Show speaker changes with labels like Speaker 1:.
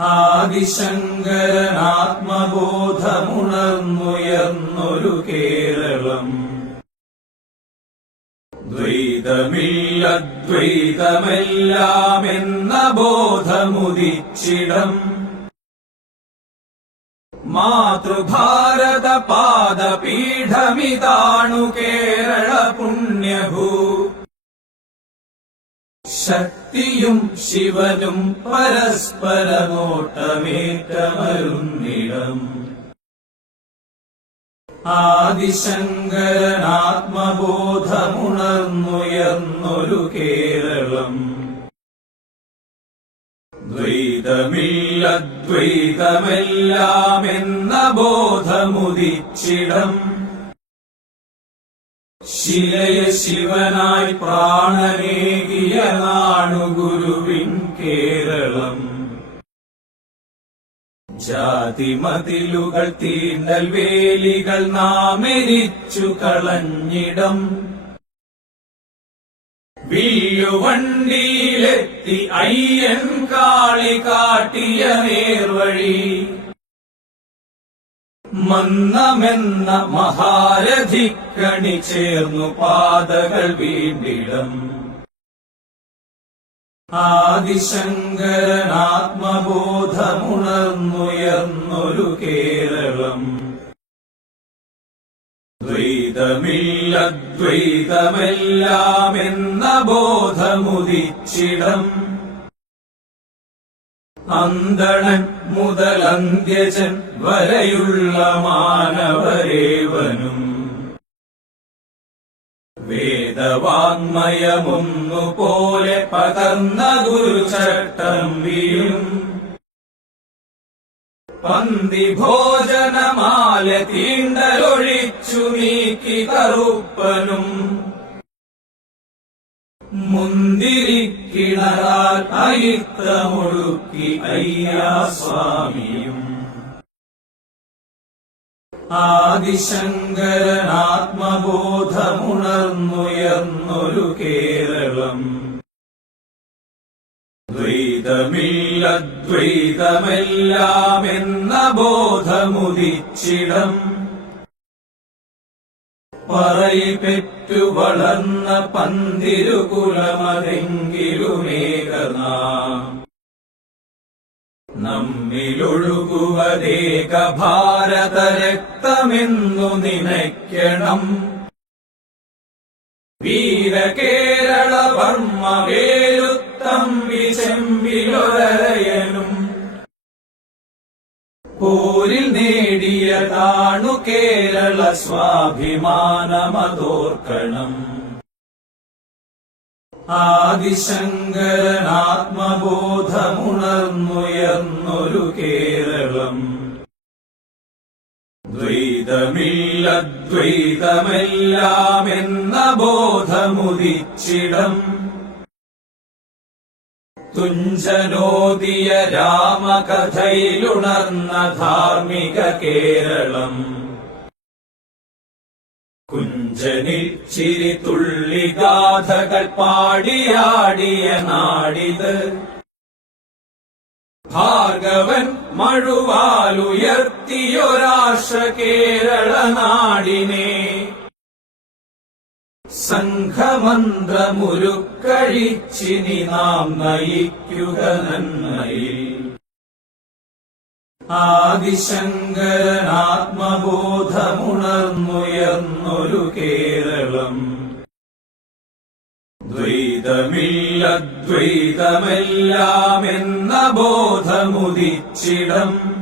Speaker 1: ആദിശങ്കരനാത്മബോധമുണർന്നുയർന്നൊരു കേരളം. ദ്വൈതമില്ലദ്വൈതമെല്ലാമെന്ന ബോധമുദിച്ചിടം. മാതൃഭാരത പാദപീഠമിതാണു കേരള പുണ്യഭൂ ശക്തിയും ശിവനും പരസ്പരമോട്ടമേറ്റമരുന്നിടം. ആദിശങ്കരനാത്മബോധമുണർന്നുയർന്നൊരു കേരളം. ദ്വൈതമില്ലദ്വൈതമെല്ലാം എന്ന ബോധമുദിച്ചിടം. ശിലയ ശിവനായി പ്രാണനേകിയ നാണു ഗുരുവിൻ കേരളം. ജാതിമതിലുകൾ തീണ്ടൽ വേലികൾ നാമെരിച്ചു കളഞ്ഞിടം. വില്ലുവണ്ടിയിലെത്തി അയ്യൻ കാളി കാട്ടിയ നേർവഴി. മന്നമെന്ന മഹാരഥിക്കണി ചേർന്നു പാതകൾ വീണ്ടിടം. ആദിശങ്കരനാത്മബോധമുണർന്നുയർന്നൊരു കേരളം. ദ്വൈതമില്ലദ്വൈതമെല്ലാം എന്ന ബോധമുദിച്ചിടം. അന്തണൻ മുതലന്ത്യജൻ വരെയുള്ള മാനവരേവനും. വേദവാങ്മയമൊന്നുപോലെ പകർന്ന ഗുരുചട്ടമ്പിയും. പന്തി ഭോജനമാല തീണ്ടലൊഴിച്ചു നീക്കി കറുപ്പനും. മുന്തിരിക്കിണറാൽ അയിത്തമൊഴുക്കി അയ്യാസ്വാമിയും ആദിശങ്കരനാത്മബോധമുണർന്നുയർന്നൊരു കേരളം. ദ്വൈതമില്ലദ്വൈതമെല്ലാമെന്ന ബോധമുദിച്ചിടം. പറയിപ്പെറ്റു വളർന്ന പന്തിരുകുലമതെങ്കിലുമേകനാം നമ്മിലൊഴുകുവതേക ഭാരത രക്തമെന്നു നിനയ്ക്കണം. വീരകേരള വർമ്മ വേലുത്തമ്പി ചെമ്പിലൊരയനും പോരിൽ നേടിയതാണു കേരള സ്വാഭിമാനമതോർക്കണം ആദിശങ്കരനാത്മബോധമുണർന്നുയർന്നൊരു കേരളം. ദ്വൈതമില്ല ദ്വൈതമെല്ലാമെന്ന ബോധമുദിച്ചിടം. തുഞ്ചനോദിയ രാമകഥയിലുണർന്ന ധാർമ്മിക കേരളം. കുഞ്ചനിൽ ചിരി തുള്ളി ഗാഥകൾ പാടിയാടിയ നാടിത്. ഭാർഗവൻ മഴുവാലുയർത്തിയൊരാശ കേരള നാടിനെ സംഘമന്ത്രമുരുക്കഴിച്ചിനി നാം നയിക്കുക നന്മയിൽ. ആദിശങ്കരനാത്മബോധമുണർന്നുയർന്നൊരു കേരളം. ദ്വൈതമില്ലദ്വൈതമെല്ലാം എന്ന ബോധമുദിച്ചിടം.